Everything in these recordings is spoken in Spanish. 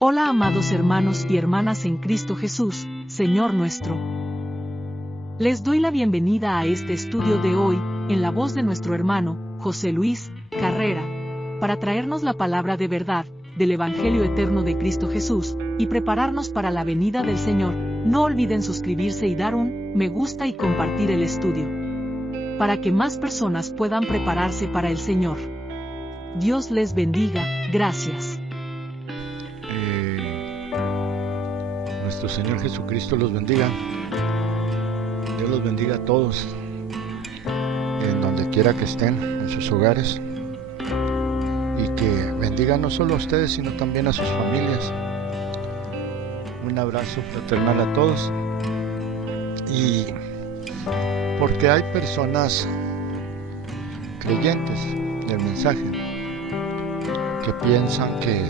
Hola amados hermanos y hermanas en Cristo Jesús, Señor nuestro. Les doy la bienvenida a este estudio de hoy, en la voz de nuestro hermano, José Luis Carrera, para traernos la palabra de verdad, del Evangelio eterno de Cristo Jesús, y prepararnos para la venida del Señor. No olviden suscribirse y dar un me gusta y compartir el estudio, para que más personas puedan prepararse para el Señor. Dios les bendiga, gracias. Nuestro Señor Jesucristo los bendiga. Dios los bendiga a todos, en donde quiera que estén, en sus hogares, y que bendiga no solo a ustedes, sino también a sus familias. Un abrazo fraternal a todos. Y porque hay personas creyentes del mensaje que piensan que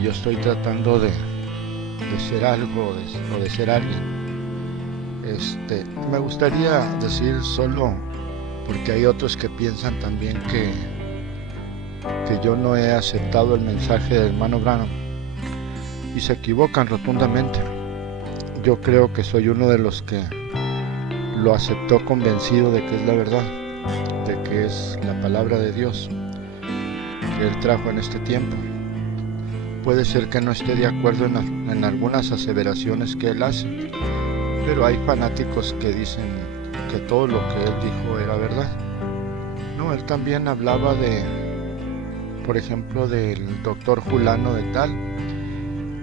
yo estoy tratando de ser algo o de ser alguien. Me gustaría decir solo, porque hay otros que piensan también que yo no he aceptado el mensaje del hermano Branham, y se equivocan rotundamente. Yo creo que soy uno de los que lo aceptó convencido de que es la verdad, de que es la palabra de Dios que Él trajo en este tiempo. Puede ser que no esté de acuerdo en algunas aseveraciones que Él hace, pero hay fanáticos que dicen que todo lo que Él dijo era verdad. No, Él también hablaba por ejemplo, del doctor fulano de tal,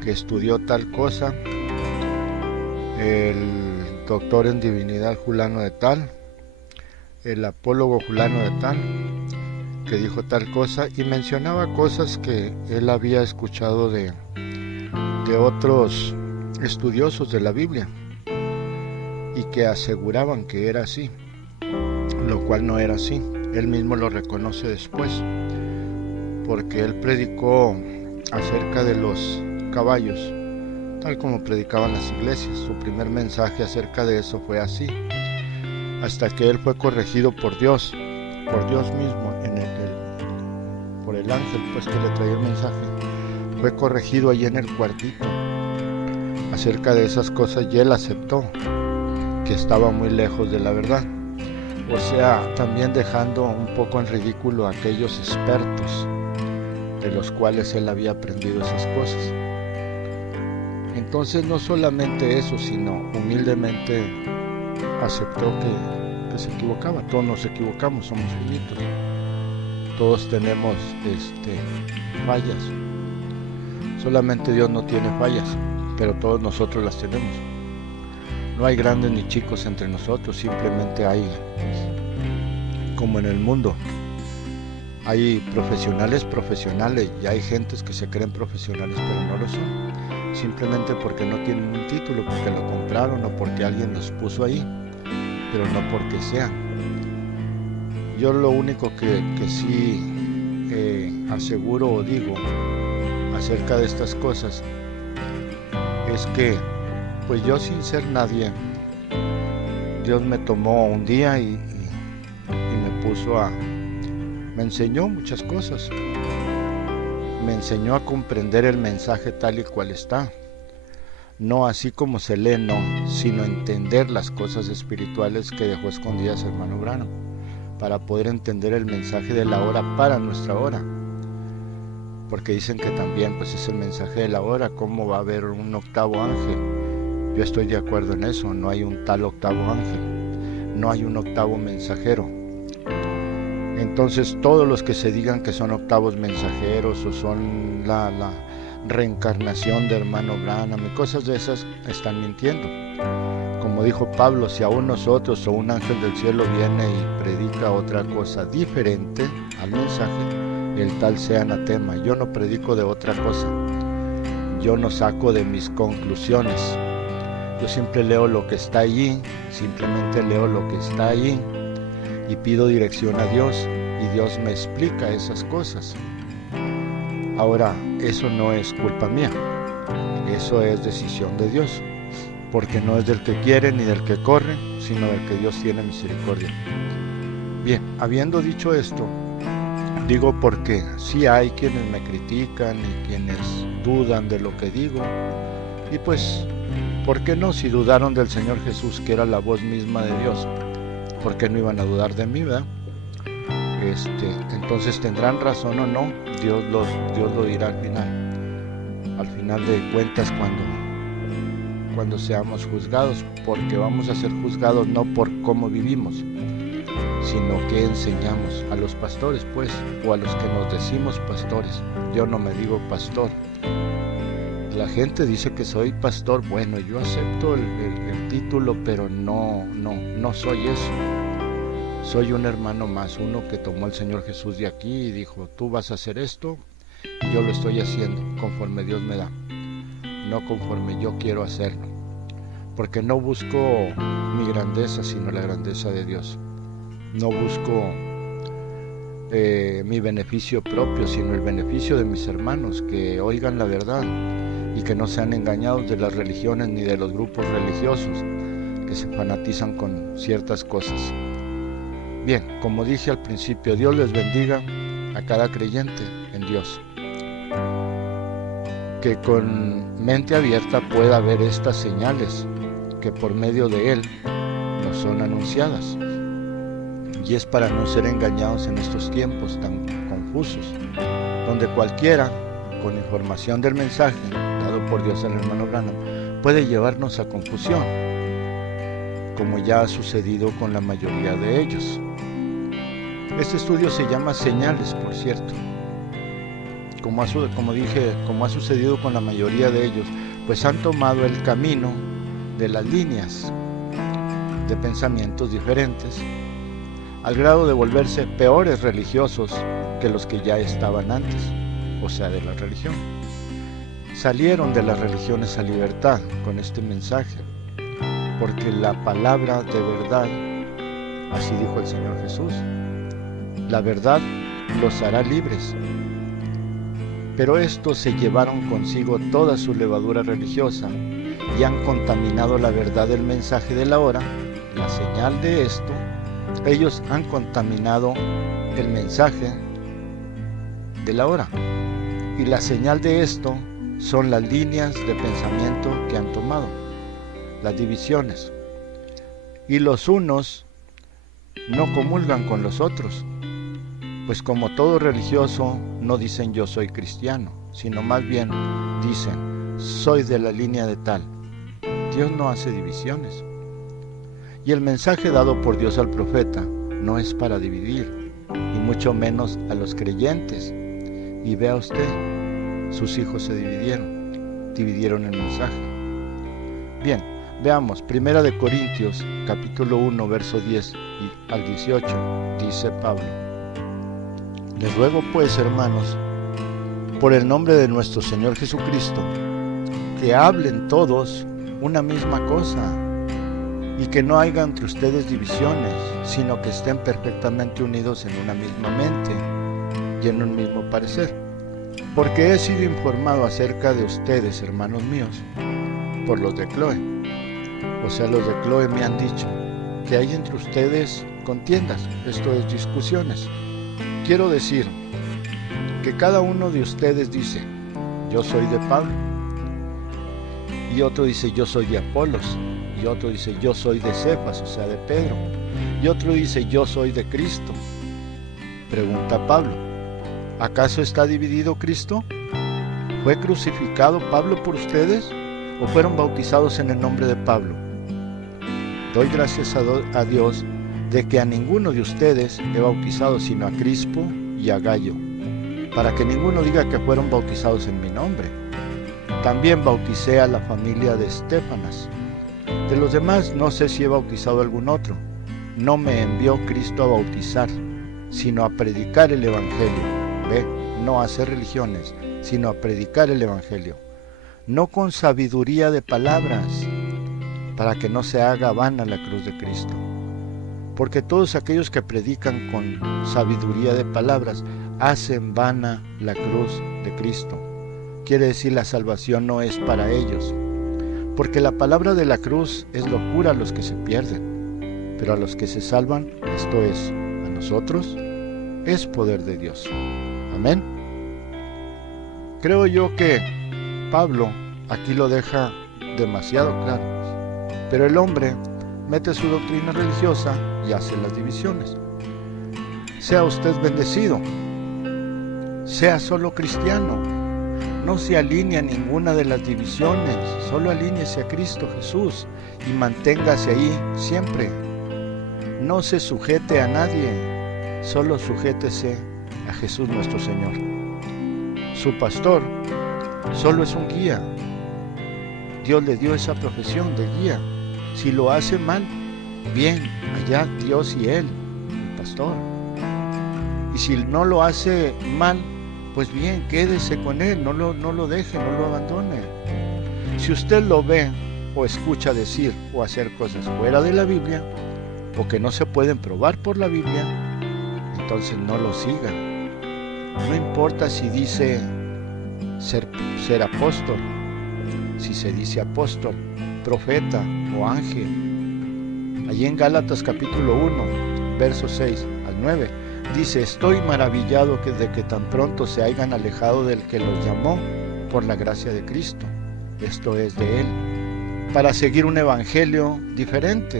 que estudió tal cosa, el doctor en divinidad fulano de tal, el apólogo fulano de tal, que dijo tal cosa, y mencionaba cosas que él había escuchado de otros estudiosos de la Biblia, y que aseguraban que era así, lo cual no era así. Él mismo lo reconoce después, porque él predicó acerca de los caballos, tal como predicaban las iglesias. Su primer mensaje acerca de eso fue así, hasta que él fue corregido por Dios mismo, por el ángel pues que le traía el mensaje. Fue corregido allí en el cuartito acerca de esas cosas, y él aceptó que estaba muy lejos de la verdad. O sea, también dejando un poco en ridículo a aquellos expertos de los cuales él había aprendido esas cosas. Entonces no solamente eso, sino humildemente aceptó que se equivocaba. Todos nos equivocamos, somos finitos. Todos tenemos fallas. Solamente Dios no tiene fallas, pero todos nosotros las tenemos. No hay grandes ni chicos entre nosotros, simplemente hay, como en el mundo, hay profesionales y hay gentes que se creen profesionales pero no lo son, simplemente porque no tienen un título, porque lo compraron o porque alguien los puso ahí, pero no porque sean. Yo lo único que sí aseguro o digo acerca de estas cosas es que pues yo, sin ser nadie, Dios me tomó un día y me enseñó muchas cosas. Me enseñó a comprender el mensaje tal y cual está. No así como se lee, no, sino entender las cosas espirituales que dejó escondidas el hermano Branham, para poder entender el mensaje de la hora para nuestra hora. Porque dicen que también pues es el mensaje de la hora. ¿Cómo va a haber un octavo ángel? Yo estoy de acuerdo en eso. No hay un tal octavo ángel, no hay un octavo mensajero. Entonces todos los que se digan que son octavos mensajeros o son la reencarnación de hermano Branham y cosas de esas, están mintiendo. Como dijo Pablo, si aún nosotros o un ángel del cielo viene y predica otra cosa diferente al mensaje, el tal sea anatema. Yo no predico de otra cosa, yo no saco de mis conclusiones. Yo siempre leo lo que está allí, simplemente leo lo que está allí y pido dirección a Dios, y Dios me explica esas cosas. Ahora, eso no es culpa mía, eso es decisión de Dios, porque no es del que quiere ni del que corre, sino del que Dios tiene misericordia. Bien, habiendo dicho esto, Digo porque sí hay quienes me critican y quienes dudan de lo que digo. Y pues, ¿por qué no? Si dudaron del Señor Jesús, que era la voz misma de Dios, ¿por qué no iban a dudar de mí, verdad? Entonces tendrán razón o no, Dios lo dirá al final. Al final de cuentas, cuando seamos juzgados, porque vamos a ser juzgados no por cómo vivimos, sino que enseñamos a los pastores, pues, o a los que nos decimos pastores. Yo no me digo pastor. La gente dice que soy pastor. Bueno, yo acepto el título, pero no soy eso. Soy un hermano más, uno que tomó el Señor Jesús de aquí y dijo, tú vas a hacer esto, y yo lo estoy haciendo conforme Dios me da, no conforme yo quiero hacerlo, porque no busco mi grandeza, sino la grandeza de Dios. No busco mi beneficio propio, sino el beneficio de mis hermanos, que oigan la verdad y que no sean engañados de las religiones ni de los grupos religiosos que se fanatizan con ciertas cosas. Bien, como dije al principio, Dios les bendiga a cada creyente en Dios, que con mente abierta pueda ver estas señales que por medio de Él nos son anunciadas. Y es para no ser engañados en estos tiempos tan confusos, donde cualquiera, con información del mensaje dado por Dios al hermano Branham, puede llevarnos a confusión, como ya ha sucedido con la mayoría de ellos. Este estudio se llama Señales, por cierto. Como ha sucedido con la mayoría de ellos, pues han tomado el camino de las líneas de pensamientos diferentes, al grado de volverse peores religiosos que los que ya estaban antes, o sea, de la religión. Salieron de las religiones a libertad con este mensaje, porque la palabra de verdad, así dijo el Señor Jesús, la verdad los hará libres. Pero estos se llevaron consigo toda su levadura religiosa y han contaminado la verdad del mensaje de la hora. La señal de esto, ellos han contaminado el mensaje de la hora. Y la señal de esto son las líneas de pensamiento que han tomado, las divisiones. Y los unos no comulgan con los otros, pues como todo religioso no dicen yo soy cristiano, sino más bien dicen soy de la línea de tal. Dios no hace divisiones. Y el mensaje dado por Dios al profeta no es para dividir, y mucho menos a los creyentes. Y vea usted, sus hijos se dividieron el mensaje. Bien, veamos, 1 de Corintios, capítulo 1, verso 10 al 18, dice Pablo: Les ruego pues, hermanos, por el nombre de nuestro Señor Jesucristo, que hablen todos una misma cosa, y que no haya entre ustedes divisiones, sino que estén perfectamente unidos en una misma mente y en un mismo parecer. Porque he sido informado acerca de ustedes, hermanos míos, por los de Cloé. O sea, los de Cloé me han dicho que hay entre ustedes contiendas, esto es, discusiones. Quiero decir que cada uno de ustedes dice, yo soy de Pablo, y otro dice, yo soy de Apolos, y otro dice, yo soy de Cefas, o sea, de Pedro, y otro dice, yo soy de Cristo. Pregunta Pablo, ¿acaso está dividido Cristo? ¿Fue crucificado Pablo por ustedes o fueron bautizados en el nombre de Pablo? Doy gracias a Dios de que a ninguno de ustedes he bautizado sino a Crispo y a Gayo, para que ninguno diga que fueron bautizados en mi nombre. También bauticé a la familia de Estéfanas. De los demás no sé si he bautizado a algún otro. No me envió Cristo a bautizar, sino a predicar el Evangelio. Ve, no a hacer religiones, sino a predicar el Evangelio. No con sabiduría de palabras, para que no se haga vana la cruz de Cristo. Porque todos aquellos que predican con sabiduría de palabras hacen vana la cruz de Cristo. Quiere decir, la salvación no es para ellos. Porque la palabra de la cruz es locura a los que se pierden, pero a los que se salvan, esto es, a nosotros, es poder de Dios. Amén. Creo yo que Pablo aquí lo deja demasiado claro, pero el hombre mete su doctrina religiosa y hace las divisiones. Sea usted bendecido, sea solo cristiano, no se alinee a ninguna de las divisiones, solo alíñese a Cristo Jesús y manténgase ahí siempre. No se sujete a nadie, solo sujétese a Jesús nuestro Señor. Su pastor solo es un guía. Dios le dio esa profesión de guía. Si lo hace mal, bien, allá Dios y él, el pastor. Y si no lo hace mal, pues bien, quédese con él, no lo deje, no lo abandone. Si usted lo ve o escucha decir o hacer cosas fuera de la Biblia, o que no se pueden probar por la Biblia, entonces no lo siga. No importa si dice ser apóstol, si se dice apóstol, profeta o ángel. Allí en Gálatas capítulo 1, versos 6 al 9, dice: estoy maravillado de que tan pronto se hayan alejado del que los llamó por la gracia de Cristo, esto es de Él, para seguir un evangelio diferente.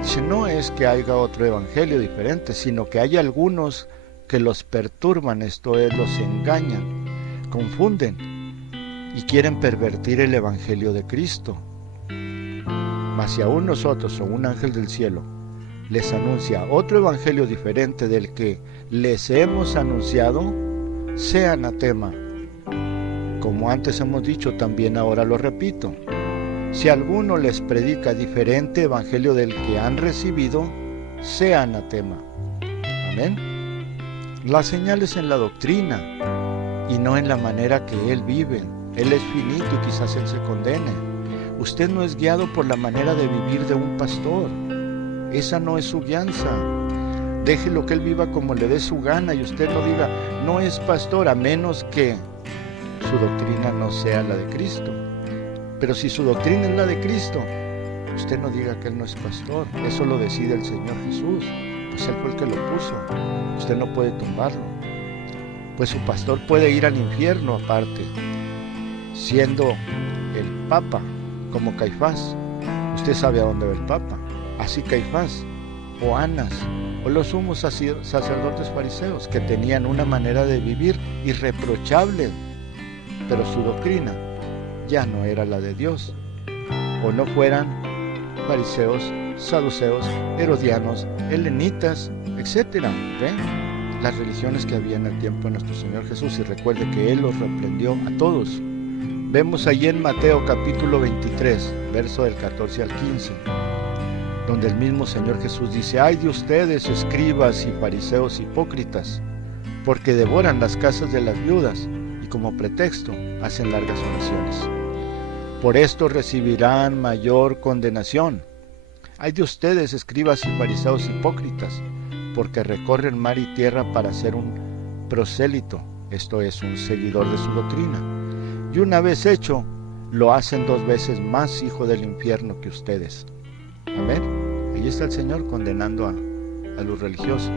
Dice, no es que haya otro evangelio diferente, sino que hay algunos que los perturban, esto es, los engañan, confunden y quieren pervertir el evangelio de Cristo. Mas si aún nosotros o un ángel del cielo les anuncia otro evangelio diferente del que les hemos anunciado, sea anatema. Como antes hemos dicho, también ahora lo repito. Si alguno les predica diferente evangelio del que han recibido, sea anatema. Amén. La señal es en la doctrina y no en la manera que él vive. Él es finito y quizás él se condene. Usted no es guiado por la manera de vivir de un pastor. Esa no es su guianza. Déjelo que él viva como le dé su gana y usted no diga, no es pastor, a menos que su doctrina no sea la de Cristo. Pero si su doctrina es la de Cristo, usted no diga que él no es pastor. Eso lo decide el Señor Jesús. Pues él fue el que lo puso. Usted no puede tumbarlo. Pues su pastor puede ir al infierno aparte, siendo el Papa, como Caifás. Usted sabe a dónde va el Papa. Así Caifás, o Anás, o los sumos sacerdotes fariseos, que tenían una manera de vivir irreprochable, pero su doctrina ya no era la de Dios. O no fueran fariseos, saduceos, herodianos, helenitas, etc. ¿Ven? Las religiones que había en el tiempo de nuestro Señor Jesús, y recuerde que Él los reprendió a todos. Vemos allí en Mateo capítulo 23, verso del 14 al 15, donde el mismo Señor Jesús dice: ay de ustedes, escribas y fariseos hipócritas, porque devoran las casas de las viudas y como pretexto hacen largas oraciones. Por esto recibirán mayor condenación. Ay de ustedes, escribas y fariseos hipócritas, porque recorren mar y tierra para ser un prosélito, esto es, un seguidor de su doctrina. Y una vez hecho, lo hacen 2 veces más hijo del infierno que ustedes. Amén. Ahí está el Señor condenando a los religiosos.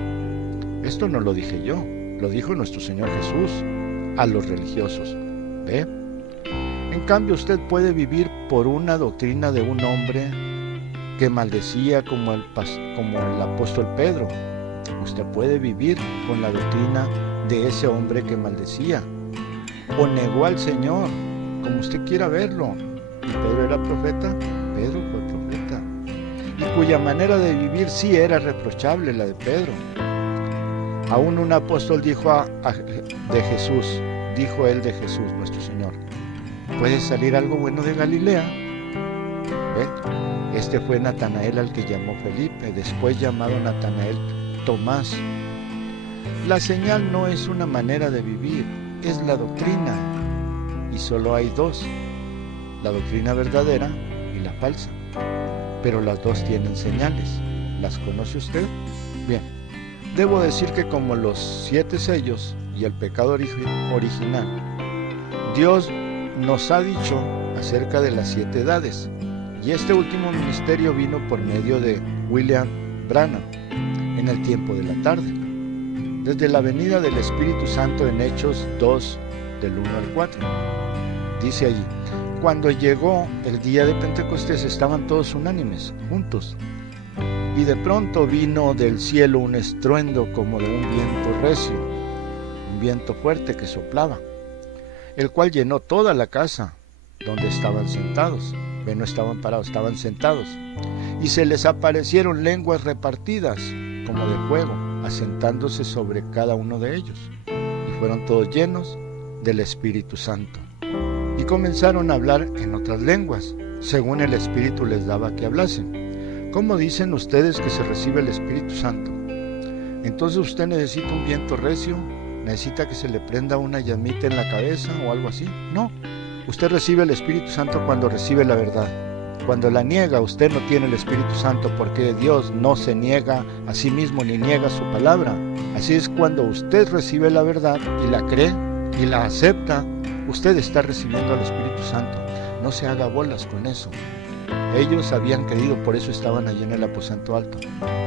Esto no lo dije yo, lo dijo nuestro Señor Jesús a los religiosos. ¿Ve? En cambio, usted puede vivir por una doctrina de un hombre que maldecía como el apóstol Pedro. Usted puede vivir con la doctrina de ese hombre que maldecía o negó al Señor, como usted quiera verlo. ¿Y Pedro era profeta? Pedro fue profeta, y cuya manera de vivir sí era reprochable, la de Pedro. Aún un apóstol dijo de Jesús, dijo él de Jesús, nuestro Señor: ¿puede salir algo bueno de Galilea? ¿Ve? Este fue Natanael al que llamó Felipe, después llamado Natanael Tomás. La señal no es una manera de vivir, es la doctrina. Y solo hay 2, la doctrina verdadera y la falsa. Pero las 2 tienen señales. ¿Las conoce usted? Bien, debo decir que como los 7 sellos y el pecado original, Dios nos ha dicho acerca de las 7 edades. Y este último ministerio vino por medio de William Branham en el tiempo de la tarde. desde la venida del Espíritu Santo en Hechos 2, del 1 al 4. Dice allí: cuando llegó el día de Pentecostés estaban todos unánimes, juntos, y de pronto vino del cielo un estruendo como de un viento recio, un viento fuerte que soplaba, el cual llenó toda la casa donde estaban sentados. No estaban parados, estaban sentados. Y se les aparecieron lenguas repartidas como de fuego, asentándose sobre cada uno de ellos. Y fueron todos llenos del Espíritu Santo. Y comenzaron a hablar en otras lenguas, según el Espíritu les daba que hablasen. ¿Cómo dicen ustedes que se recibe el Espíritu Santo? Entonces usted necesita un viento recio, necesita que se le prenda una llamita en la cabeza o algo así. No, usted recibe el Espíritu Santo cuando recibe la verdad. Cuando la niega, usted no tiene el Espíritu Santo, porque Dios no se niega a sí mismo ni niega su palabra. Así es, cuando usted recibe la verdad y la cree y la acepta, usted está recibiendo al Espíritu Santo. No se haga bolas con eso. Ellos habían creído, por eso estaban allí en el aposento alto.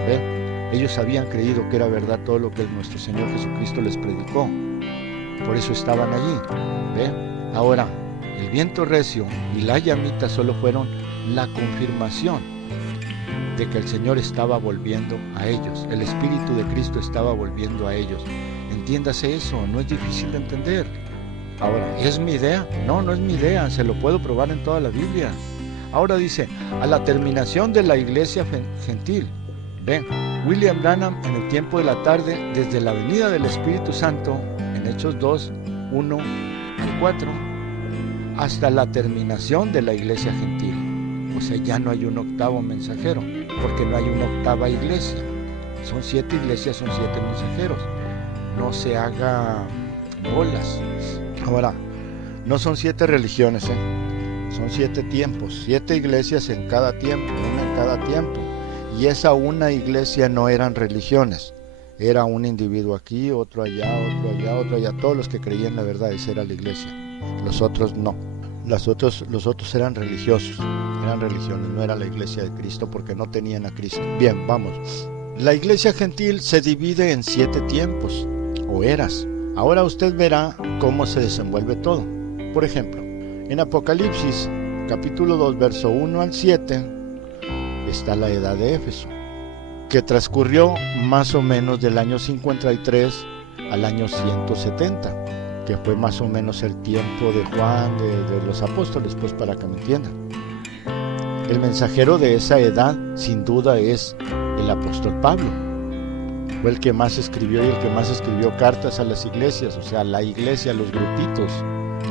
¿Ve? Ellos habían creído que era verdad todo lo que nuestro Señor Jesucristo les predicó. Por eso estaban allí. ¿Ve? Ahora, el viento recio y la llamita solo fueron la confirmación de que el Señor estaba volviendo a ellos. El Espíritu de Cristo estaba volviendo a ellos. Entiéndase eso, no es difícil de entender. Ahora, ¿es mi idea? No, no es mi idea, se lo puedo probar en toda la Biblia. Ahora dice, a la terminación de la iglesia gentil. Ven, William Branham en el tiempo de la tarde, desde la venida del Espíritu Santo, en Hechos 2, 1 al 4, hasta la terminación de la iglesia gentil. O sea, ya no hay un octavo mensajero, porque no hay una octava iglesia. Son 7 iglesias, son 7 mensajeros. No se haga bolas. Ahora, no son 7 religiones, son 7 tiempos, 7 iglesias en cada tiempo, una en cada tiempo. Y esa una iglesia no eran religiones, era un individuo aquí, otro allá, otro allá, otro allá. Todos los que creían la verdad, esa era la iglesia. Los otros no. Los otros eran religiosos, eran religiones, no era la iglesia de Cristo, porque no tenían a Cristo. Bien, vamos. La iglesia gentil se divide en 7 tiempos o eras. Ahora usted verá cómo se desenvuelve todo. Por ejemplo, en Apocalipsis, capítulo 2, verso 1 al 7, está la edad de Éfeso, que transcurrió más o menos del año 53 al año 170. Que fue más o menos el tiempo de Juan, de los apóstoles, pues para que me entiendan. El mensajero de esa edad, sin duda, es el apóstol Pablo. Fue el que más escribió y el que más escribió cartas a las iglesias, o sea, la iglesia, los grupitos.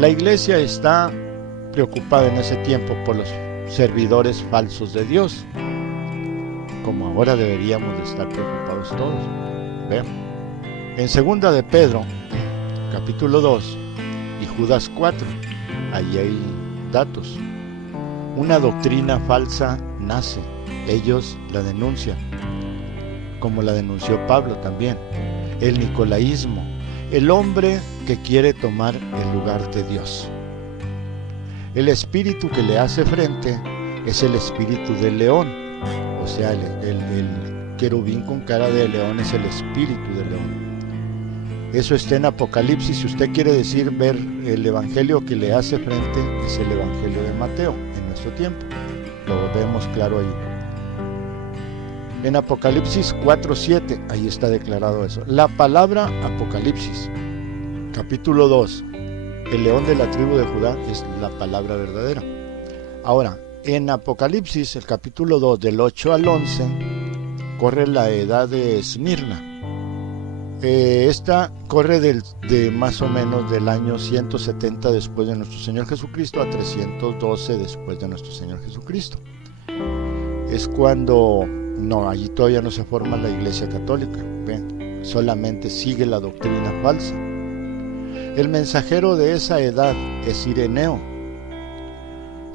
La iglesia está preocupada en ese tiempo por los servidores falsos de Dios, como ahora deberíamos de estar preocupados todos. ¿Ve? En segunda de Pedro, capítulo 2 y Judas 4, ahí hay datos. Una doctrina falsa nace, ellos la denuncian, como la denunció Pablo también. El nicolaísmo, el hombre que quiere tomar el lugar de Dios. El espíritu que le hace frente es el espíritu del león, o sea, el querubín con cara de león es el espíritu del león. Eso está en Apocalipsis. Si usted quiere ver el evangelio que le hace frente, es el evangelio de Mateo, en nuestro tiempo. Lo vemos claro ahí. En Apocalipsis 4:7, ahí está declarado eso. La palabra Apocalipsis, capítulo 2, el león de la tribu de Judá es la palabra verdadera. Ahora, en Apocalipsis, el capítulo 2, del 8 al 11, corre la edad de Esmirna. Esta corre de más o menos del año 170 después de nuestro Señor Jesucristo a 312 después de nuestro Señor Jesucristo. Es cuando, allí todavía no se forma la iglesia católica, ¿ven? Solamente sigue la doctrina falsa. El mensajero de esa edad es Ireneo.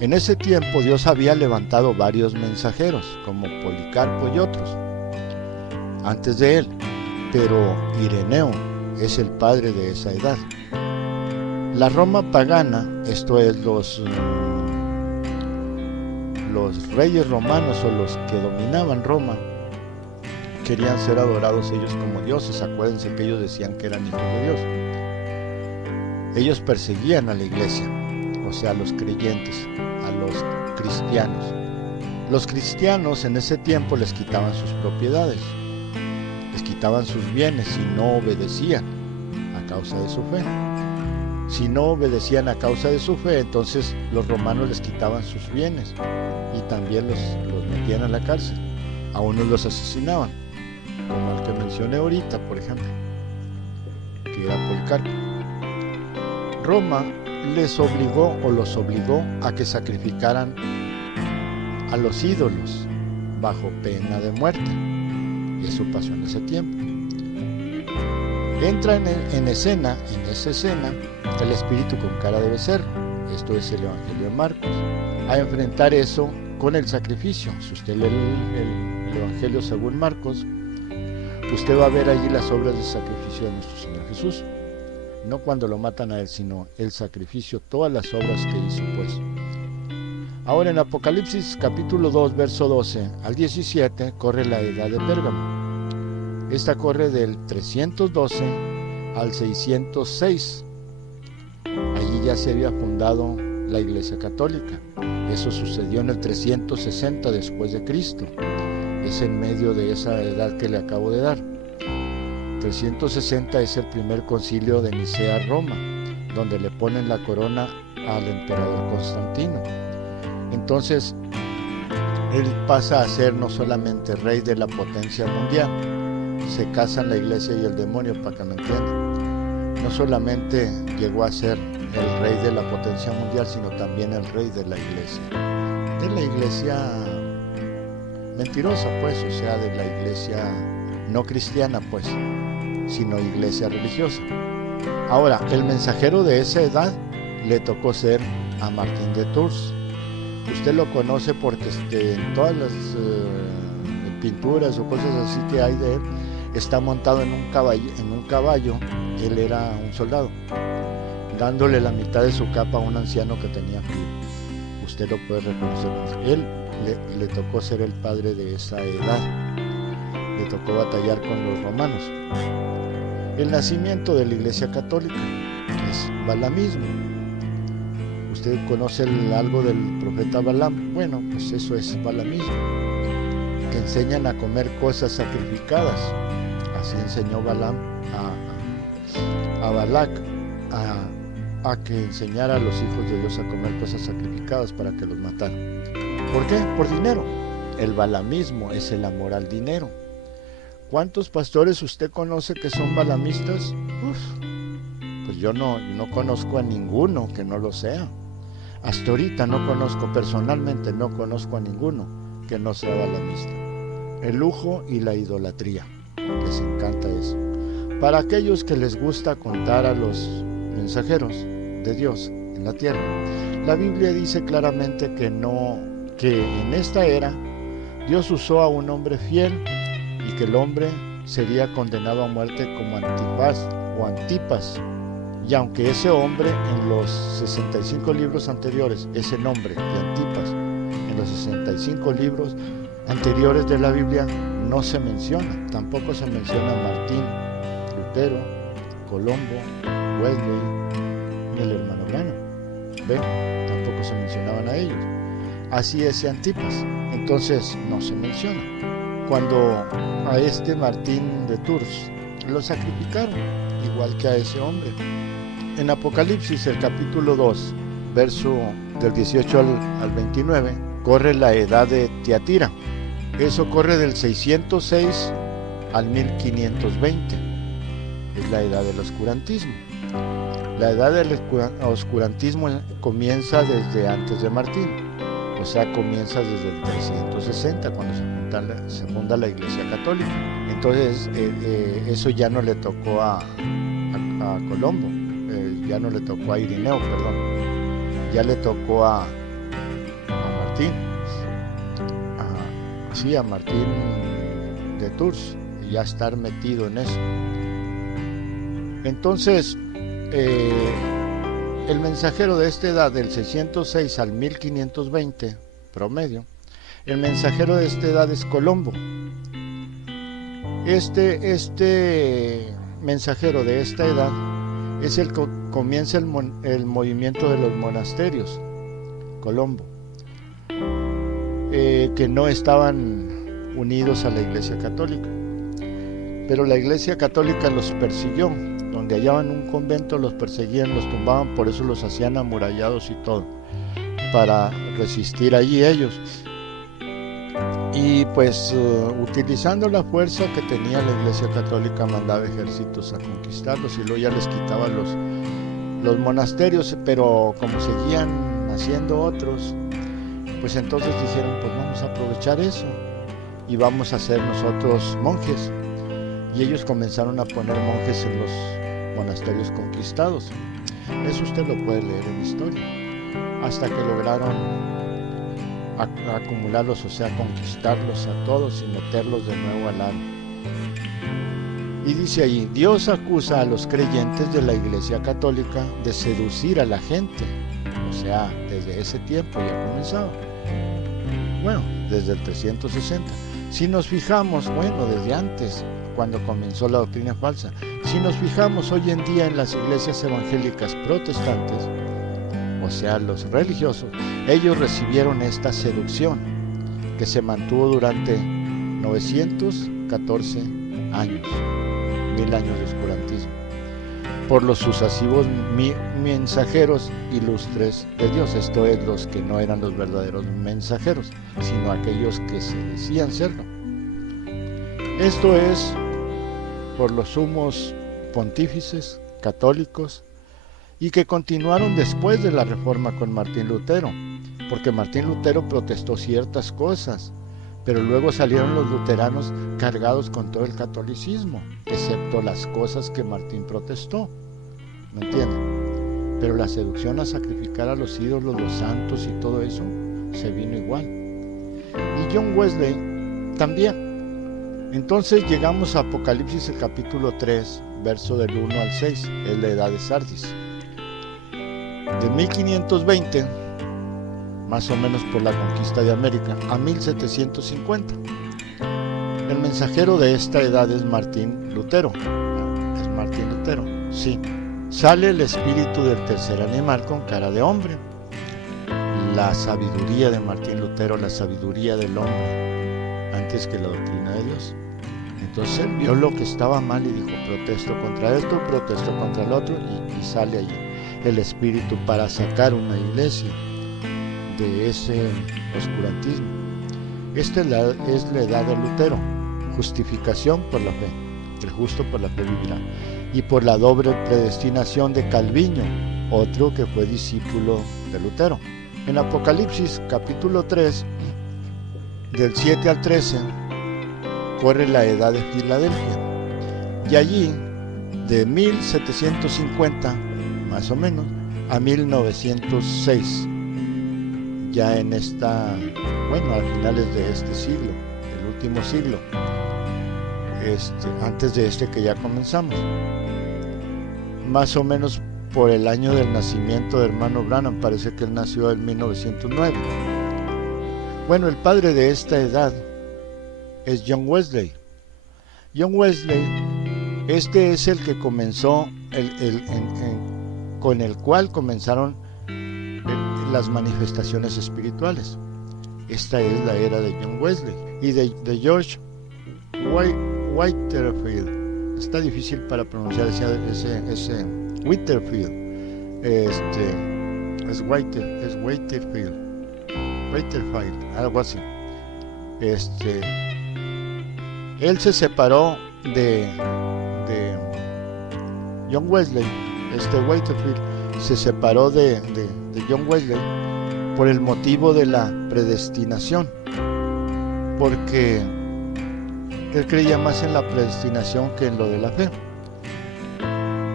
En ese tiempo Dios había levantado varios mensajeros, como Policarpo y otros, antes de él. Pero Ireneo es el padre de esa edad. La Roma pagana, esto es los reyes romanos o los que dominaban Roma, querían ser adorados ellos como dioses. Acuérdense que ellos decían que eran hijos de Dios. Ellos perseguían a la iglesia, o sea, a los creyentes, a los cristianos. Los cristianos en ese tiempo les quitaban sus propiedades, les quitaban sus bienes si no obedecían a causa de su fe. Si no obedecían a causa de su fe, entonces los romanos les quitaban sus bienes y también los metían a la cárcel. A unos los asesinaban, como el que mencioné ahorita, por ejemplo, que era Policarpo. Roma los obligó a que sacrificaran a los ídolos bajo pena de muerte. Y eso pasó en ese tiempo. Entra en esa escena, el espíritu con cara de becerro, esto es el Evangelio de Marcos, a enfrentar eso con el sacrificio. Si usted lee el Evangelio según Marcos, usted va a ver allí las obras de sacrificio de nuestro Señor Jesús. No cuando lo matan a él, sino el sacrificio, todas las obras que hizo, pues. Ahora en Apocalipsis capítulo 2, verso 12 al 17, corre la edad de Pérgamo. Esta corre del 312 al 606. Allí ya se había fundado la Iglesia Católica. Eso sucedió en el 360 después de Cristo. Es en medio de esa edad que le acabo de dar. 360 es el primer concilio de Nicea, Roma, donde le ponen la corona al emperador Constantino. Entonces, él pasa a ser no solamente rey de la potencia mundial, se casan la iglesia y el demonio, para que me entiendan. No solamente llegó a ser el rey de la potencia mundial, sino también el rey de la iglesia. De la iglesia mentirosa, pues, o sea, de la iglesia no cristiana, pues, sino iglesia religiosa. Ahora, el mensajero de esa edad le tocó ser a Martín de Tours. Usted lo conoce porque en todas las pinturas o cosas así que hay de él, está montado en un caballo. Él era un soldado, dándole la mitad de su capa a un anciano que tenía frío. Usted lo puede reconocer. Él le tocó ser el padre de esa edad. Le tocó batallar con los romanos. El nacimiento de la Iglesia Católica es balamismo. ¿Usted conoce algo del profeta Balaam? Bueno, pues eso es balamismo, que enseñan a comer cosas sacrificadas. Así enseñó Balaam a Balac a que enseñara a los hijos de Dios a comer cosas sacrificadas para que los mataran. ¿Por qué? Por dinero. El balamismo es el amor al dinero. ¿Cuántos pastores usted conoce que son balamistas? Pues yo no conozco a ninguno que no lo sea. Hasta ahorita personalmente no conozco a ninguno que no sea balamista. El lujo y la idolatría, les encanta eso. Para aquellos que les gusta contar a los mensajeros de Dios en la tierra, la Biblia dice claramente que en esta era Dios usó a un hombre fiel y que el hombre sería condenado a muerte como Antipas. Y aunque ese hombre en los 65 libros anteriores, ese nombre de Antipas, en los 65 libros anteriores de la Biblia no se menciona, tampoco se menciona Martín, Lutero, Colombo, Wesley, ni el hermano Branham. Tampoco se mencionaban a ellos. Así ese Antipas, entonces no se menciona. Cuando a este Martín de Tours lo sacrificaron, igual que a ese hombre. En Apocalipsis, el capítulo 2, verso del 18 al 29, corre la edad de Tiatira. Eso corre del 606 al 1520. Es la edad del oscurantismo. La edad del oscurantismo comienza desde antes de Martín. O sea, comienza desde el 360, cuando se funda la Iglesia Católica. Entonces, eso ya no le tocó a Colombo, ya no le tocó a Irineo, ya le tocó a Martín, a Martín de Tours, ya estar metido en eso. Entonces, el mensajero de esta edad, del 606 al 1520 promedio, el mensajero de esta edad es Colombo. Este mensajero de esta edad es el que comienza el movimiento de los monasterios, Colombo, que no estaban unidos a la Iglesia Católica. Pero la Iglesia Católica los persiguió, donde hallaban un convento los perseguían, los tumbaban, por eso los hacían amurallados y todo, para resistir allí ellos. Y pues utilizando la fuerza que tenía la Iglesia Católica, mandaba ejércitos a conquistarlos y luego ya les quitaba los monasterios, pero como seguían haciendo otros, pues entonces dijeron, pues vamos a aprovechar eso y vamos a ser nosotros monjes. Y ellos comenzaron a poner monjes en los monasterios conquistados. Eso usted lo puede leer en historia. Hasta que lograron acumularlos, o sea, conquistarlos a todos y meterlos de nuevo al arma. Y dice ahí, Dios acusa a los creyentes de la Iglesia Católica de seducir a la gente. O sea, desde ese tiempo ya comenzaba. Bueno, desde el 360. Si nos fijamos, bueno, desde antes, cuando comenzó la doctrina falsa. Si nos fijamos hoy en día en las iglesias evangélicas protestantes, o sea, los religiosos, ellos recibieron esta seducción que se mantuvo durante 914 años, 1000 años de oscurantismo, por los sucesivos mensajeros ilustres de Dios, esto es, los que no eran los verdaderos mensajeros, sino aquellos que se decían serlo. Esto es por los sumos pontífices católicos y que continuaron después de la Reforma con Martín Lutero, porque Martín Lutero protestó ciertas cosas, pero luego salieron los luteranos cargados con todo el catolicismo, excepto las cosas que Martín protestó, ¿me entienden? Pero la seducción a sacrificar a los ídolos, los santos y todo eso, se vino igual. Y John Wesley también. Entonces llegamos a Apocalipsis, el capítulo 3, verso del 1 al 6, es la edad de Sardis. De 1520, más o menos por la conquista de América, a 1750. El mensajero de esta edad es Martín Lutero. Es Martín Lutero, sí. Sale el espíritu del tercer animal con cara de hombre. La sabiduría de Martín Lutero, la sabiduría del hombre, antes que la doctrina de Dios. Entonces él vio lo que estaba mal y dijo, protesto contra esto, protesto contra el otro, y sale allí el espíritu para sacar una iglesia de ese oscurantismo. Esta es la edad de Lutero, justificación por la fe, el justo por la fe vivirá, y por la doble predestinación de Calviño, otro que fue discípulo de Lutero. En Apocalipsis capítulo 3, del 7 al 13, corre la edad de Filadelfia, y allí de 1750 más o menos a 1906, ya en esta, bueno, a finales de este siglo, el último siglo, antes de este que ya comenzamos, más o menos por el año del nacimiento del hermano Branham, parece que él nació en 1909. Bueno, el padre de esta edad es John Wesley. John Wesley, este es el que comenzó, con el cual comenzaron las manifestaciones espirituales. Esta es la era de John Wesley y de George Whitefield. Está difícil para pronunciar ese Whitefield. Es Whitefield, algo así. Él se separó de John Wesley. Whitefield se separó de John Wesley por el motivo de la predestinación, porque él creía más en la predestinación que en lo de la fe.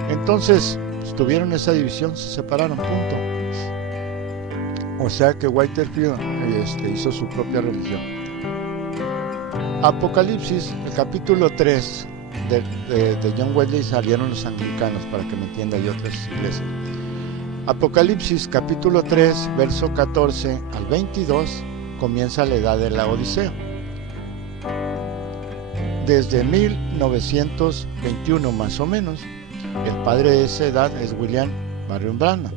Entonces tuvieron esa división, se separaron, punto. O sea que Whitefield hizo su propia religión. Apocalipsis, el capítulo 3 de John Wesley, salieron los anglicanos, para que me entienda, y otras iglesias. Apocalipsis capítulo 3, verso 14 al 22, comienza la edad de la Odisea. desde 1921 más o menos. El padre de esa edad es William Marion Branham.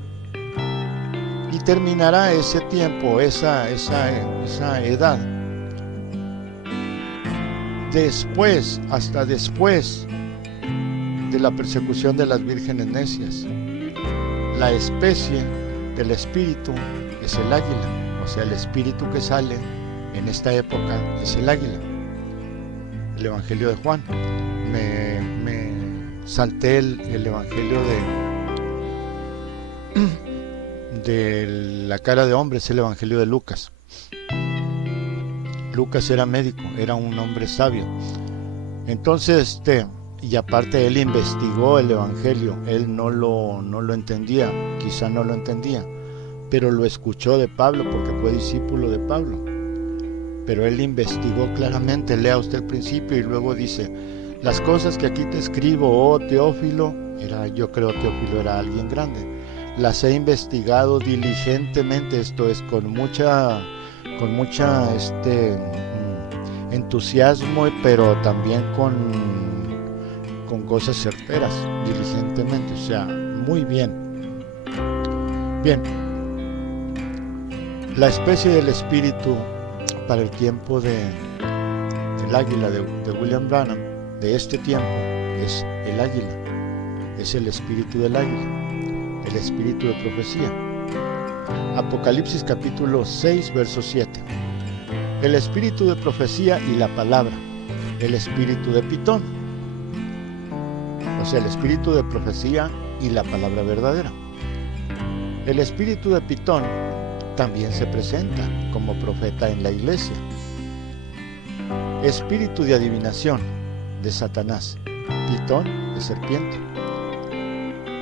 Y terminará ese tiempo, esa edad, hasta después de la persecución de las vírgenes necias. La especie del espíritu es el águila, o sea, el espíritu que sale en esta época es el águila. El Evangelio de Juan. Me salté el Evangelio de la cara de hombre, es el Evangelio de Lucas. Lucas era médico, era un hombre sabio. Entonces, y aparte él investigó el Evangelio, él no lo entendía, quizá no lo entendía, pero lo escuchó de Pablo porque fue discípulo de Pablo. Pero él investigó claramente, lea usted el principio y luego dice, las cosas que aquí te escribo, oh Teófilo, yo creo Teófilo era alguien grande, las he investigado diligentemente, esto es con mucha entusiasmo, pero también con cosas certeras, diligentemente, o sea, muy bien. Bien, la especie del espíritu para el tiempo del águila de William Branham, de este tiempo, es el águila, es el espíritu del águila, el espíritu de profecía. Apocalipsis capítulo 6, verso 7. El espíritu de profecía y la palabra, el espíritu de Pitón, o sea, el espíritu de profecía y la palabra verdadera. El espíritu de Pitón también se presenta como profeta en la iglesia. Espíritu de adivinación de Satanás, Pitón de serpiente.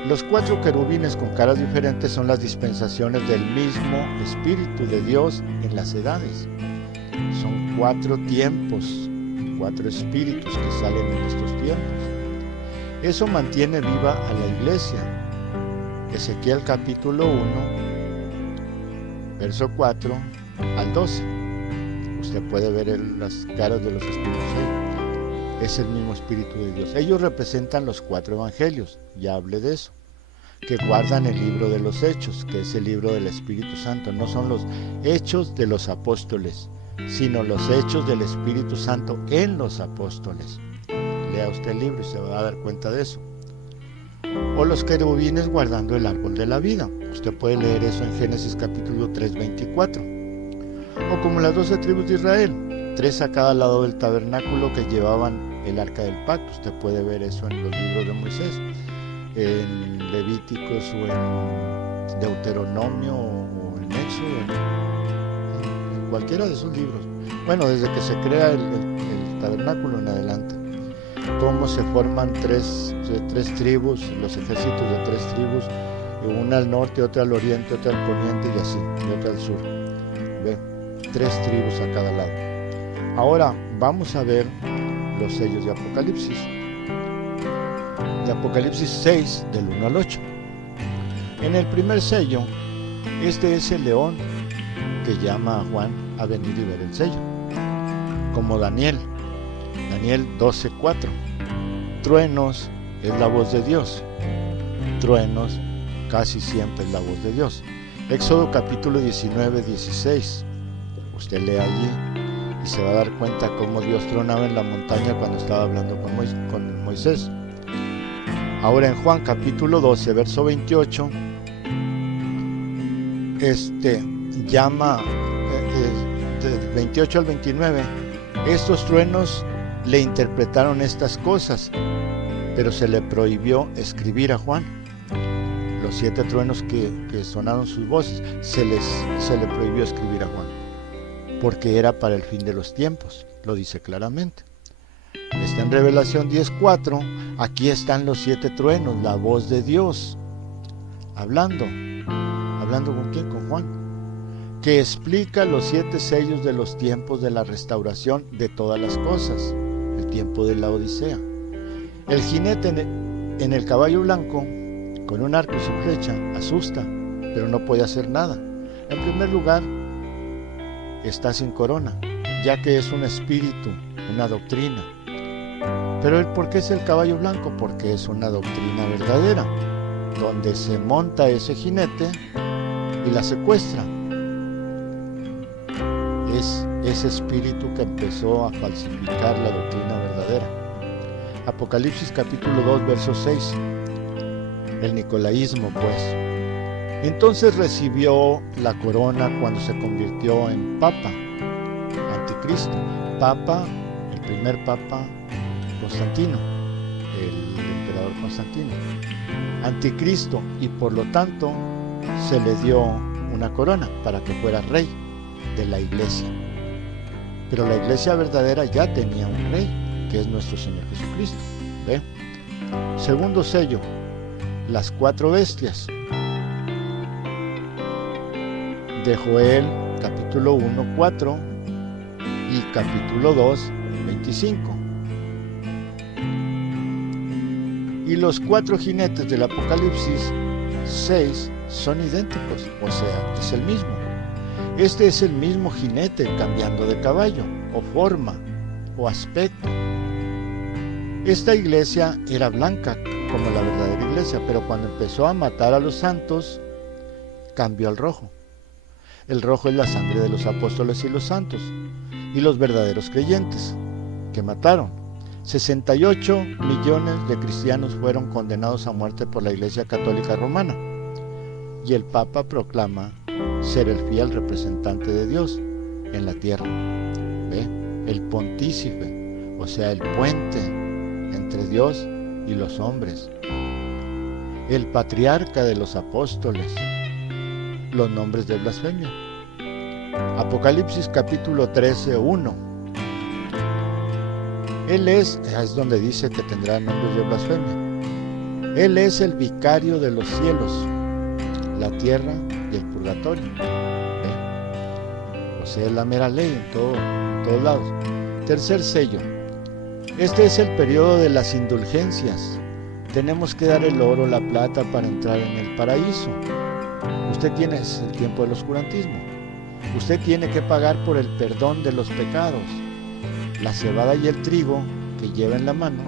Los 4 querubines con caras diferentes son las dispensaciones del mismo Espíritu de Dios en las edades. Son 4 tiempos, 4 espíritus que salen en estos tiempos. Eso mantiene viva a la iglesia. Ezequiel capítulo 1, verso 4 al 12. Usted puede ver las caras de los espíritus ahí. Es el mismo Espíritu de Dios. Ellos representan los 4 evangelios, ya hablé de eso, que guardan el libro de los Hechos, que es el libro del Espíritu Santo. No son los hechos de los apóstoles, sino los hechos del Espíritu Santo en los apóstoles. Lea usted el libro y se va a dar cuenta de eso. O los querubines guardando el árbol de la vida. Usted puede leer eso en Génesis capítulo 3, 24. O como las 12 tribus de Israel, 3 a cada lado del tabernáculo que llevaban el arca del pacto. Usted puede ver eso en los libros de Moisés, en Levíticos o en Deuteronomio o en Éxodo, en cualquiera de esos libros. Bueno, desde que se crea el tabernáculo en adelante. Cómo se forman tres tribus, los ejércitos de 3 tribus, una al norte, otra al oriente, otra al poniente y así, y otra al sur. ¿Ve? 3 tribus a cada lado. Ahora vamos a ver los sellos de Apocalipsis. De Apocalipsis 6, del 1 al 8. En el primer sello, este es el león que llama a Juan a venir y ver el sello. Como Daniel 12:4. Truenos es la voz de Dios. Truenos casi siempre es la voz de Dios. Éxodo capítulo 19:16. Usted lee allí y se va a dar cuenta cómo Dios tronaba en la montaña cuando estaba hablando con Moisés. Ahora en Juan capítulo 12, verso 28, llama del 28 al 29, estos truenos le interpretaron estas cosas, pero se le prohibió escribir a Juan. Los 7 truenos que sonaron sus voces, se le prohibió escribir a Juan, porque era para el fin de los tiempos, lo dice claramente. Está en Revelación 10:4, aquí están los 7 truenos, la voz de Dios, hablando ¿con quién? Con Juan, que explica los 7 sellos de los tiempos de la restauración de todas las cosas, el tiempo de la Odisea. El jinete en el caballo blanco, con un arco y su flecha, asusta, pero no puede hacer nada. En primer lugar, está sin corona, ya que es un espíritu, una doctrina. Pero ¿por qué es el caballo blanco? Porque es una doctrina verdadera, donde se monta ese jinete y la secuestra. Es ese espíritu que empezó a falsificar la doctrina verdadera. Apocalipsis capítulo 2, verso 6. El nicolaísmo, pues. Entonces recibió la corona cuando se convirtió en papa, anticristo. Papa, el primer papa, Constantino, el emperador Constantino. Anticristo, y por lo tanto se le dio una corona para que fuera rey de la iglesia. Pero la iglesia verdadera ya tenía un rey, que es nuestro Señor Jesucristo. ¿Ve? Segundo sello, las 4 bestias. De Joel, capítulo 1, 4 y capítulo 2, 25. Y los 4 jinetes del Apocalipsis 6 son idénticos, o sea, es el mismo. Este es el mismo jinete cambiando de caballo, o forma, o aspecto. Esta iglesia era blanca, como la verdadera iglesia, pero cuando empezó a matar a los santos, cambió al rojo. El rojo es la sangre de los apóstoles y los santos, y los verdaderos creyentes, que mataron. 68 millones de cristianos fueron condenados a muerte por la Iglesia Católica Romana, y el Papa proclama ser el fiel representante de Dios en la tierra. ¿Ve? El pontífice, o sea, el puente entre Dios y los hombres. El patriarca de los apóstoles. Los nombres de blasfemia. Apocalipsis capítulo 13, 1. Él es donde dice que tendrá nombres de blasfemia. Él es el vicario de los cielos, la tierra y el purgatorio. O sea, es la mera ley en todos lados. Tercer sello. Este es el periodo de las indulgencias. Tenemos que dar el oro, la plata para entrar en el paraíso. Usted tiene el tiempo del oscurantismo. Usted tiene que pagar por el perdón de los pecados. La cebada y el trigo que lleva en la mano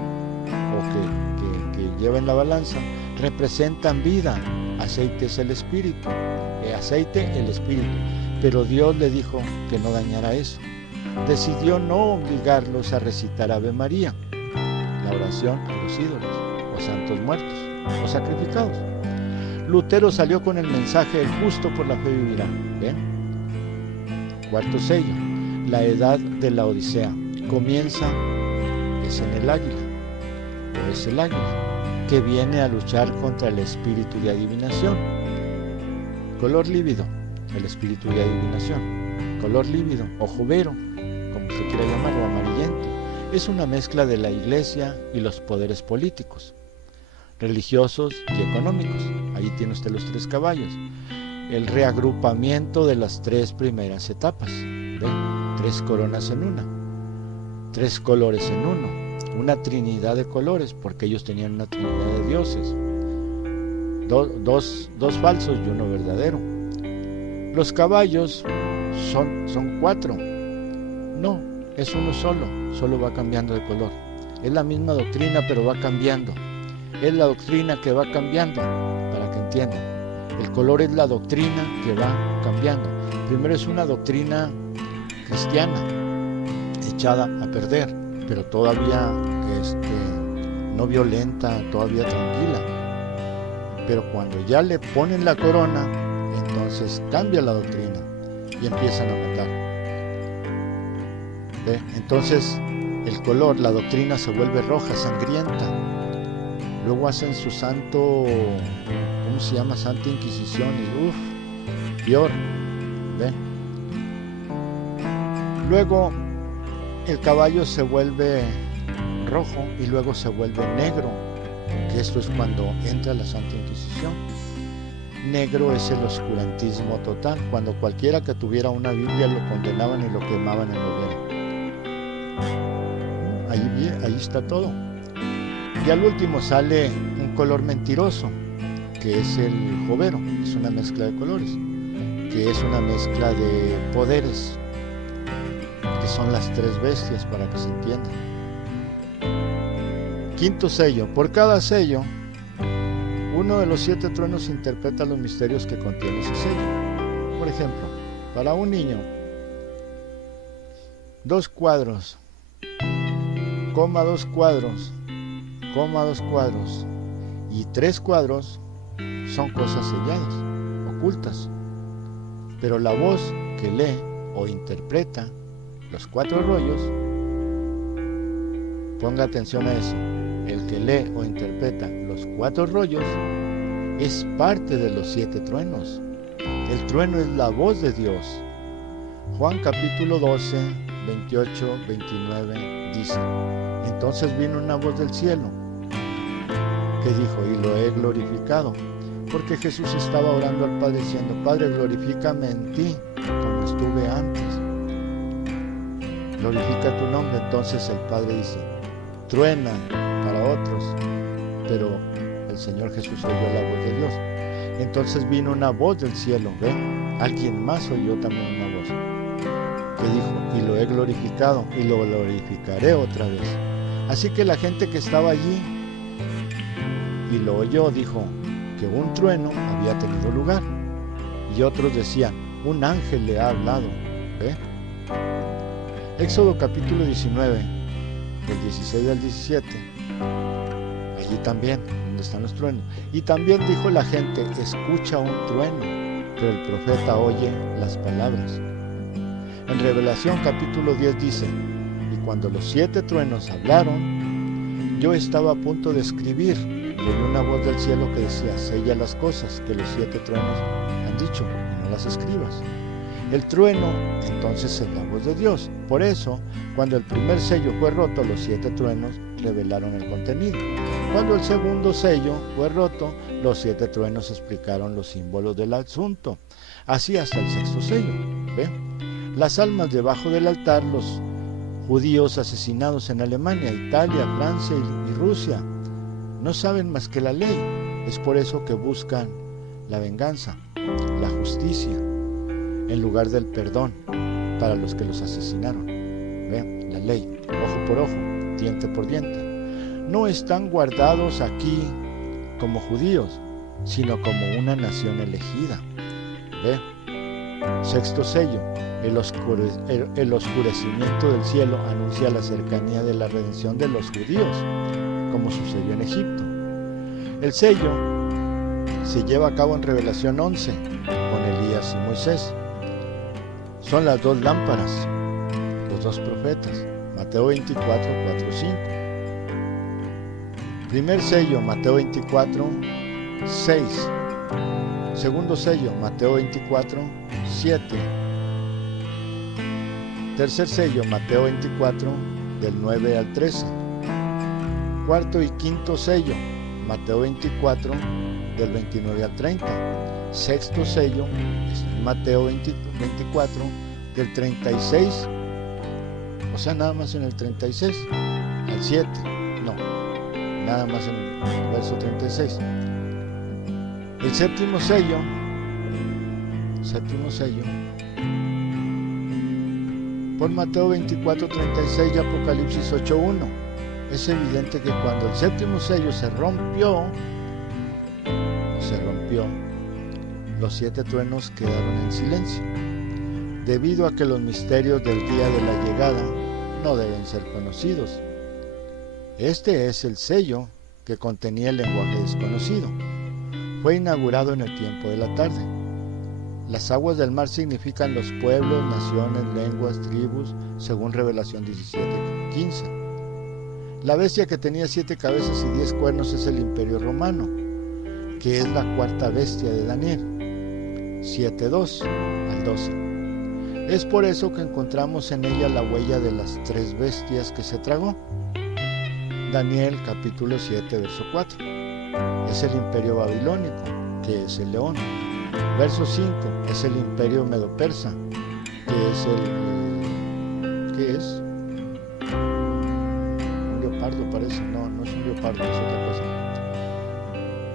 o que lleva en la balanza representan vida. Aceite es el espíritu. Pero Dios le dijo que no dañara eso. Decidió no obligarlos a recitar Ave María, la oración a los ídolos, o santos muertos, o sacrificados. Lutero salió con el mensaje: el justo por la fe vivirá. ¿Ven? Cuarto sello, la edad de la Odisea. Comienza, es en el águila, o es el águila, que viene a luchar contra el espíritu de adivinación. Color lívido, el espíritu de adivinación. Color lívido, ojo vero, como usted quiera llamarlo, amarillento. Es una mezcla de la iglesia y los poderes políticos, religiosos y económicos. Ahí tiene usted los 3 caballos. El reagrupamiento de las 3 primeras etapas. ¿Ven? 3 coronas en una. 3 colores en uno. Una trinidad de colores, porque ellos tenían una trinidad de dioses. Dos falsos y uno verdadero. Los caballos son 4. No, es uno solo va cambiando de color. Es la misma doctrina, pero va cambiando. Es la doctrina que va cambiando, para que entiendan. El color es la doctrina que va cambiando. Primero es una doctrina cristiana, echada a perder, pero todavía no violenta, todavía tranquila. Pero cuando ya le ponen la corona, entonces cambia la doctrina y empiezan a matar. ¿Ve? Entonces el color, la doctrina se vuelve roja, sangrienta. Luego hacen su santo, ¿cómo se llama? Santa Inquisición, y peor. ¿Ve? Luego el caballo se vuelve rojo y luego se vuelve negro, que esto es cuando entra la Santa Inquisición. Negro es el oscurantismo total, cuando cualquiera que tuviera una Biblia lo condenaban y lo quemaban en hoguera. Ahí está todo. Y al último sale un color mentiroso, que es el jovero, es una mezcla de colores, que es una mezcla de poderes, que son las 3 bestias, para que se entienda. Quinto sello. Por cada sello, uno de los 7 truenos interpreta los misterios que contiene ese sello. Por ejemplo, para un niño, 2 cuadros, coma 2 cuadros, coma 2 cuadros y 3 cuadros son cosas selladas, ocultas. Pero la voz que lee o interpreta los 4 rollos, ponga atención a eso, el que lee o interpreta los 4 rollos es parte de los 7 truenos. El trueno es la voz de Dios. Juan capítulo 12, 28, 29 dice: entonces vino una voz del cielo que dijo: y lo he glorificado. Porque Jesús estaba orando al Padre diciendo: Padre, glorifícame en ti como estuve antes. Glorifica tu nombre. Entonces el Padre dice: truena para otros, pero el Señor Jesús oyó la voz de Dios. Entonces vino una voz del cielo, ¿ve? Alguien más oyó también una voz que dijo: y lo he glorificado y lo glorificaré otra vez. Así que la gente que estaba allí y lo oyó dijo que un trueno había tenido lugar, y otros decían: un ángel le ha hablado, ¿ve? Éxodo capítulo 19, del 16 al 17, allí también, donde están los truenos. Y también dijo la gente: escucha un trueno, pero el profeta oye las palabras. En Revelación capítulo 10 dice: y cuando los 7 truenos hablaron, yo estaba a punto de escribir, y oí una voz del cielo que decía: sella las cosas que los 7 truenos han dicho, y no las escribas. El trueno entonces es la voz de Dios. Por eso, cuando el primer sello fue roto, los 7 truenos revelaron el contenido. Cuando el segundo sello fue roto, los 7 truenos explicaron los símbolos del asunto. Así hasta el sexto sello, ¿ve? Las almas debajo del altar, los judíos asesinados en Alemania, Italia, Francia y Rusia, no saben más que la ley. Es por eso que buscan la venganza, la justicia, en lugar del perdón para los que los asesinaron. ¿Ve? La ley, ojo por ojo, diente por diente. No están guardados aquí como judíos, sino como una nación elegida. ¿Ve? Sexto sello. El oscurecimiento del cielo anuncia la cercanía de la redención de los judíos, como sucedió en Egipto. El sello se lleva a cabo en Revelación 11 con Elías y Moisés. Son las 2 lámparas, los 2 profetas, Mateo 24, 4, 5. Primer sello, Mateo 24, 6. Segundo sello, Mateo 24, 7. Tercer sello, Mateo 24, del 9 al 13. Cuarto y quinto sello, Mateo 24, del 29 al 30. Sexto sello, Mateo 24, del 36, o sea, nada más en el 36, al 7, no, nada más en el verso 36. El séptimo sello, por Mateo 24, 36 y Apocalipsis 8, 1. Es evidente que cuando el séptimo sello se rompió, los 7 truenos quedaron en silencio, debido a que los misterios del día de la llegada no deben ser conocidos. Este es el sello que contenía el lenguaje desconocido. Fue inaugurado en el tiempo de la tarde. Las aguas del mar significan los pueblos, naciones, lenguas, tribus, según Revelación 17, 15. La bestia que tenía 7 cabezas y 10 cuernos es el Imperio Romano, que es la 4ª bestia de Daniel, 7:2 al 12. Es por eso que encontramos en ella la huella de las 3 bestias que se tragó. Daniel capítulo 7, verso 4. Es el Imperio Babilónico, que es el león. Verso 5 es el Imperio Medo-Persa, que es ¿qué es? Un leopardo parece, no es un leopardo, es otra cosa.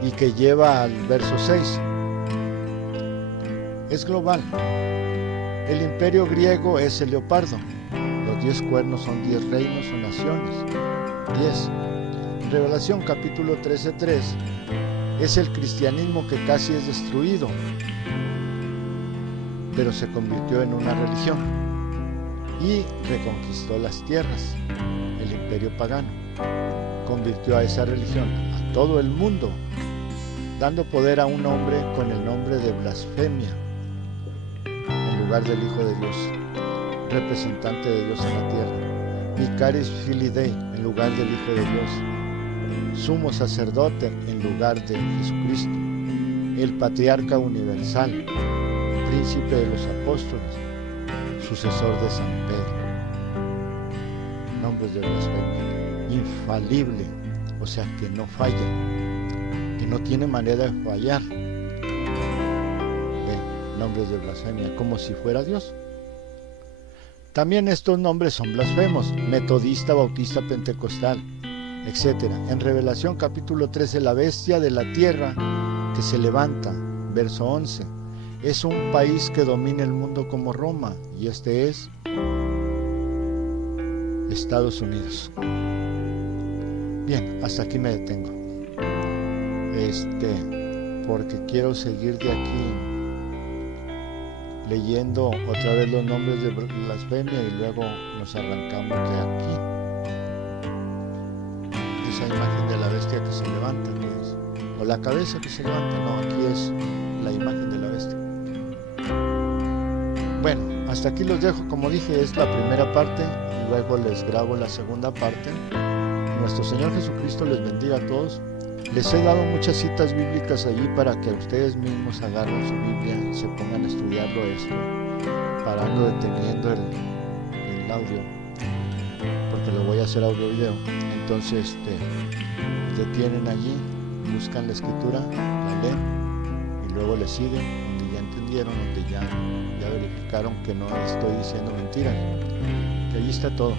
Y que lleva al verso 6. Es global. El imperio griego es el leopardo. Los 10 cuernos son 10 reinos o naciones. 10. Revelación capítulo 13:3 es el cristianismo que casi es destruido, pero se convirtió en una religión y reconquistó las tierras. El imperio pagano convirtió a esa religión a todo el mundo, dando poder a un hombre con el nombre de blasfemia en lugar del Hijo de Dios, representante de Dios en la tierra, Vicaris Filii Dei en lugar del Hijo de Dios, sumo sacerdote en lugar de Jesucristo, el patriarca universal, príncipe de los apóstoles, sucesor de San Pedro. Nombres de blasfemia, infalible, o sea que no falla, que no tiene manera de fallar. Nombres de blasfemia, como si fuera Dios. También estos nombres son blasfemos: metodista, bautista, pentecostal, etc. En Revelación capítulo 13, la bestia de la tierra que se levanta, verso 11, es un país que domina el mundo como Roma, y este es Estados Unidos. Bien, hasta aquí me detengo, porque quiero seguir de aquí leyendo otra vez los nombres de blasfemia y luego nos arrancamos de aquí. Esa imagen de la bestia que se levanta, ¿qué es? O la cabeza que se levanta, no, aquí es la imagen de la bestia. Bueno, hasta aquí los dejo. Como dije, es la primera parte y luego les grabo la segunda parte. Nuestro Señor Jesucristo les bendiga a todos. Les he dado muchas citas bíblicas allí para que ustedes mismos agarren su Biblia y se pongan a estudiarlo esto, parando, deteniendo el audio, porque lo voy a hacer audio video. Entonces detienen allí, buscan la escritura, la leen y luego le siguen donde ya entendieron, donde ya verificaron que no estoy diciendo mentiras, que allí está todo.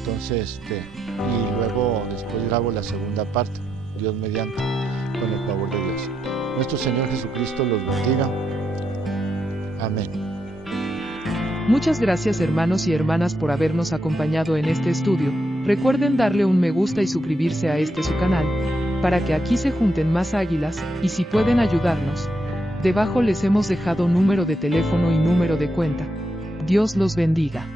Entonces y luego después grabo la segunda parte, Dios mediante, con el favor de Dios. Nuestro Señor Jesucristo los bendiga. Amén. Muchas gracias, hermanos y hermanas, por habernos acompañado en este estudio. Recuerden darle un me gusta y suscribirse a su canal, para que aquí se junten más águilas, y si pueden ayudarnos, debajo les hemos dejado número de teléfono y número de cuenta. Dios los bendiga.